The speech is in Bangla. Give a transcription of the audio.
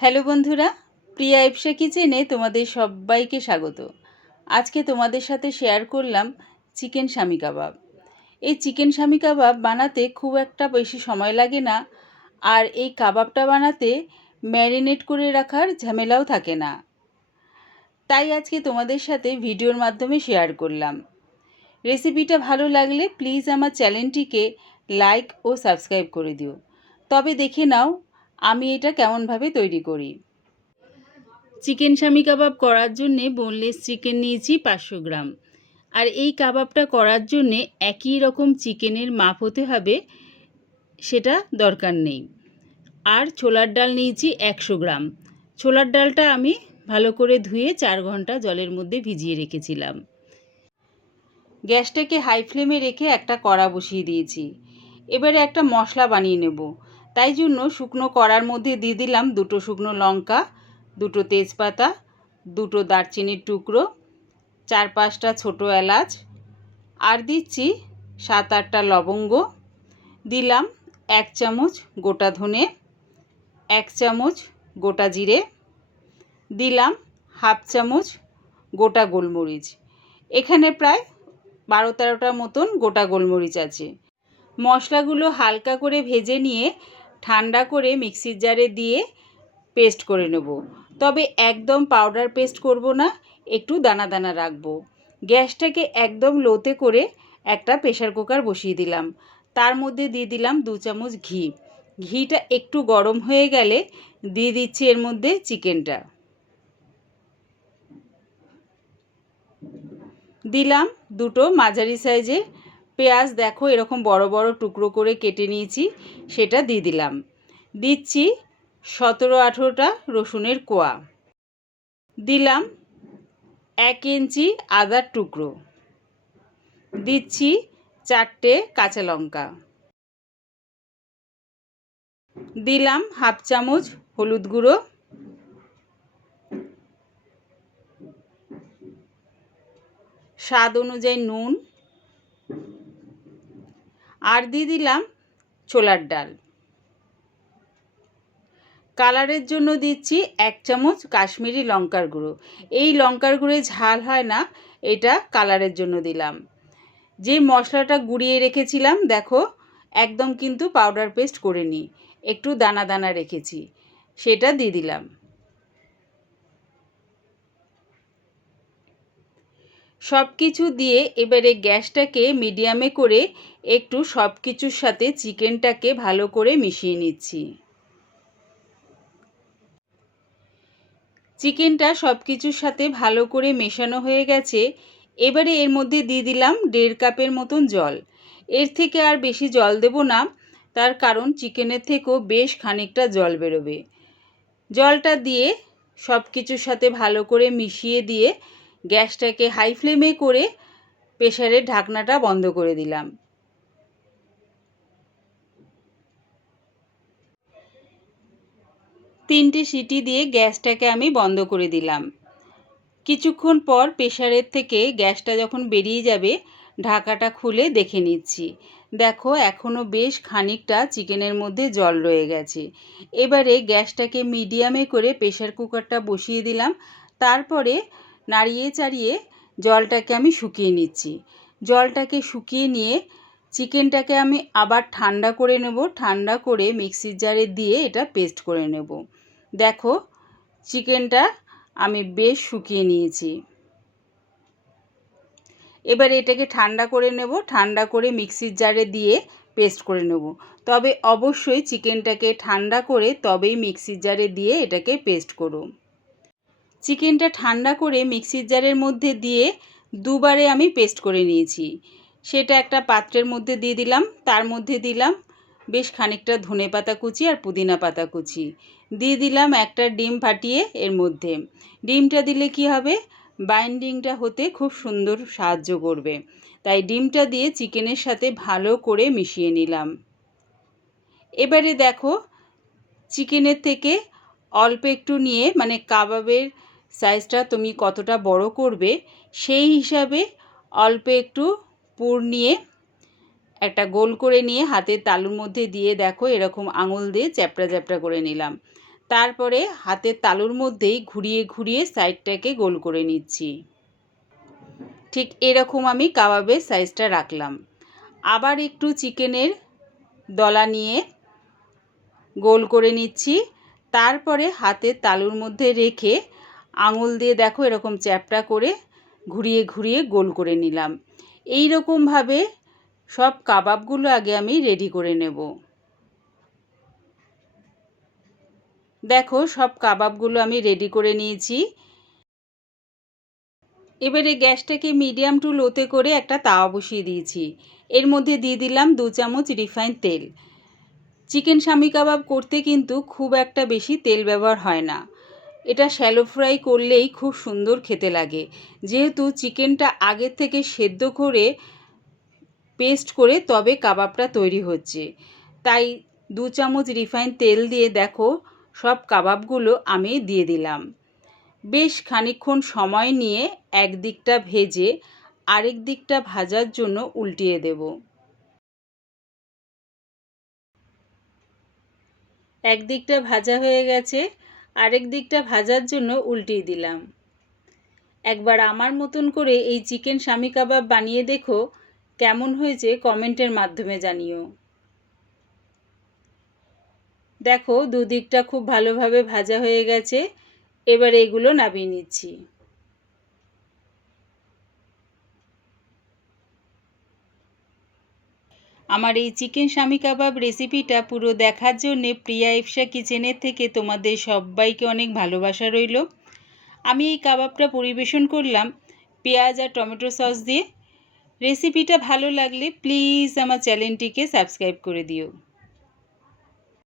হ্যালো বন্ধুরা, প্রিয়া ইপসা কিচেনে তোমাদের সবাইকে স্বাগত। আজকে তোমাদের সাথে শেয়ার করলাম চিকেন শামি কাবাব। এই চিকেন শামি কাবাব বানাতে খুব একটা বেশি সময় লাগে না, আর এই কাবাবটা বানাতে ম্যারিনেট করে রাখার ঝামেলাও থাকে না। তাই আজকে তোমাদের সাথে ভিডিওর মাধ্যমে শেয়ার করলাম। রেসিপিটা ভালো লাগলে প্লিজ আমার চ্যানেলটিকে লাইক ও সাবস্ক্রাইব করে দিও। তবে দেখে নাও আমি এটা কেমনভাবে তৈরি করি। চিকেন শামি কাবাব করার জন্যে বোনলেস চিকেন নিয়েছি 500 গ্রাম। আর এই কাবাবটা করার জন্যে একই রকম চিকেনের মাপ হতে হবে সেটা দরকার নেই। আর ছোলার ডাল নিয়েছি 100 গ্রাম। ছোলার ডালটা আমি ভালো করে ধুয়ে 4 ঘন্টা জলের মধ্যে ভিজিয়ে রেখেছিলাম। গ্যাসটাকে হাই ফ্লেমে রেখে একটা কড়া বসিয়ে দিয়েছি। এবারে একটা মশলা বানিয়ে নেব। তাই জন্য শুকনো কড়ার মধ্যে দিয়ে দিলাম 2টো শুকনো লঙ্কা, 2টো তেজপাতা, 2টো দারচিনির টুকরো, 4-5টা ছোটো এলাচ, আর দিচ্ছি 7-8টা লবঙ্গ, দিলাম 1 চামচ গোটা ধনে, 1 চামচ গোটা জিরে, দিলাম 1/2 চামচ গোটা গোলমরিচ। এখানে প্রায় 12-13টার মতন গোটা গোলমরিচ আছে। মশলাগুলো হালকা করে ভেজে নিয়ে ঠান্ডা করে মিক্সির জারে দিয়ে পেস্ট করে নেব। তবে একদম পাউডার পেস্ট করব না, একটু দানা দানা রাখবো। গ্যাসটাকে একদম লোতে করে একটা প্রেসার কুকার বসিয়ে দিলাম। তার মধ্যে দিয়ে দিলাম 2 চামচ ঘি। ঘিটা একটু গরম হয়ে গেলে দিয়ে দিচ্ছি এর মধ্যে চিকেনটা। দিলাম 2টো মাঝারি সাইজের পেঁয়াজ, দেখো এরকম বড় বড় টুকরো করে কেটে নিয়েছি, সেটা দিয়ে দিলাম। দিচ্ছি 17-18টা রসুনের কোয়া। দিলাম 1 ইঞ্চি আদার টুকরো। দিচ্ছি 4টে কাঁচা লঙ্কা। দিলাম 1/2 চামচ হলুদ গুঁড়ো। স্বাদ অনুযায়ী নুন। আর দিয়ে দিলাম ছোলার ডাল। কালারের জন্য দিচ্ছি 1 চামচ কাশ্মীরি লঙ্কার গুঁড়ো। এই লঙ্কার গুঁড়োয় ঝাল হয় না, এটা কালারের জন্য দিলাম। যে মশলাটা গুঁড়িয়ে রেখেছিলাম দেখো, একদম কিন্তু পাউডার পেস্ট করিনি, একটু দানা দানা রেখেছি, সেটা দিয়ে দিলাম। সব কিছু দিয়ে এবারে গ্যাসটাকে মিডিয়ামে করে একটু সব কিছুর সাথে চিকেনটাকে ভালো করে মিশিয়ে নিচ্ছি। চিকেনটা সব কিছুর সাথে ভালো করে মেশানো হয়ে গেছে। এবারে এর মধ্যে দিয়ে দিলাম 1.5 কাপের মতন জল। এর থেকে আর বেশি জল দেব না, তার কারণ চিকেনের থেকেও বেশ খানিকটা জল বেরোবে। জলটা দিয়ে সব কিছুর সাথে ভালো করে মিশিয়ে দিয়ে গ্যাসটাকে হাই ফ্লেমে করে প্রেসারের ঢাকনাটা বন্ধ করে দিলাম। তিনটে সিটি দিয়ে গ্যাসটাকে আমি বন্ধ করে দিলাম। কিছুক্ষণ পর প্রেসারের থেকে গ্যাসটা যখন বেরিয়ে যাবে, ঢাকাটা খুলে দেখে নিচ্ছি। দেখো এখনও বেশ খানিকটা চিকেনের মধ্যে জল রয়ে গেছে। এবারে গ্যাসটাকে মিডিয়ামে করে প্রেসার কুকারটা বসিয়ে দিলাম। তারপরে নাড়িয়ে চাড়িয়ে জলটাকে আমি শুকিয়ে নিচ্ছি। জলটাকে শুকিয়ে নিয়ে চিকেনটাকে আমি আবার ঠান্ডা করে নেব। ঠান্ডা করে মিক্সির জারে দিয়ে এটা পেস্ট করে নেব। দেখো চিকেনটা আমি বেশ শুকিয়ে নিয়েছি। এবার এটাকে ঠান্ডা করে নেব। ঠান্ডা করে মিক্সির জারে দিয়ে পেস্ট করে নেব। তবে অবশ্যই চিকেনটাকে ঠান্ডা করে তবেই মিক্সির জারে দিয়ে এটাকে পেস্ট করো। চিকেনটা ঠান্ডা করে মিক্সির জারের মধ্যে দিয়ে দুবারে আমি পেস্ট করে নিয়েছি। সেটা একটা পাত্রের মধ্যে দিয়ে দিলাম। তার মধ্যে দিলাম বেশ খানিকটা ধনেপাতা কুচি আর পুদিনা পাতা কুচি। দিয়ে দিলাম একটা ডিম ফাটিয়ে এর মধ্যে। ডিমটা দিলে কি হবে, বাইন্ডিংটা হতে খুব সুন্দর সাহায্য করবে। তাই ডিমটা দিয়ে চিকেনের সাথে ভালো করে মিশিয়ে নিলাম। এবারে দেখো চিকেনের থেকে অল্প একটু নিয়ে, মানে কাবাবের সাইজটা তুমি কতটা বড় করবে সেই হিসাবে অল্প একটু পুর নিয়ে একটা গোল করে নিয়ে হাতের তালুর মধ্যে দিয়ে দেখো এরকম আঙুল দিয়ে চ্যাপটা চ্যাপটা করে নিলাম। তারপরে হাতের তালুর মধ্যেই ঘুরিয়ে ঘুরিয়ে সাইডটাকে গোল করে নিচ্ছি। ঠিক এরকম আমি কাবাবের সাইজটা রাখলাম। আবার একটু চিকেনের দলা নিয়ে গোল করে নিচ্ছি। তারপরে হাতের তালুর মধ্যে রেখে আঙুল দিয়ে দেখো এরকম চ্যাপটা করে ঘুরিয়ে ঘুরিয়ে গোল করে নিলাম। এই রকমভাবে সব কাবাবগুলো আগে আমি রেডি করে নেব। দেখো সব কাবাবগুলো আমি রেডি করে নিয়েছি। এবারে গ্যাসটাকে মিডিয়াম টু লোতে করে একটা তাওয়া বসিয়ে দিয়েছি। এর মধ্যে দিয়ে দিলাম 2 চামচ রিফাইন তেল। চিকেন শামি কাবাব করতে কিন্তু খুব একটা বেশি তেল ব্যবহার হয় না। এটা শ্যালো ফ্রাই করলেই খুব সুন্দর খেতে লাগে। যেহেতু চিকেনটা আগের থেকে সেদ্ধ করে পেস্ট করে তবে কাবাবটা তৈরি হচ্ছে, তাই 2 চামচ রিফাইন তেল দিয়ে দেখো সব কাবাবগুলো আমি দিয়ে দিলাম। বেশ খানিকক্ষণ সময় নিয়ে এক দিকটা ভেজে আরেক দিকটা ভাজার জন্য উল্টিয়ে দেব। এক দিকটা ভাজা হয়ে গেছে, আরেক দিকটা ভাজার জন্য উল্টিয়ে দিলাম। একবার আমার মতন করে এই চিকেন শামি কাবাব বানিয়ে দেখো, কেমন হয়েছে কমেন্টের মাধ্যমে জানিও। দেখো দুদিকটা খুব ভালোভাবে ভাজা হয়ে গেছে। এবার এগুলো নামিয়ে নিচ্ছি। আমার এই চিকেন শামি কাবাব রেসিপিটা পুরো দেখার জন্য প্রিয়া ইফসা কিচেনের থেকে তোমাদের সবাইকে অনেক ভালোবাসা রইল। আমি এই কাবাবটা পরিবেশন করলাম পেঁয়াজ আর টমেটো সস দিয়ে। রেসিপিটা ভালো লাগলে প্লিজ আমার চ্যানেলটিকে সাবস্ক্রাইব করে দিও।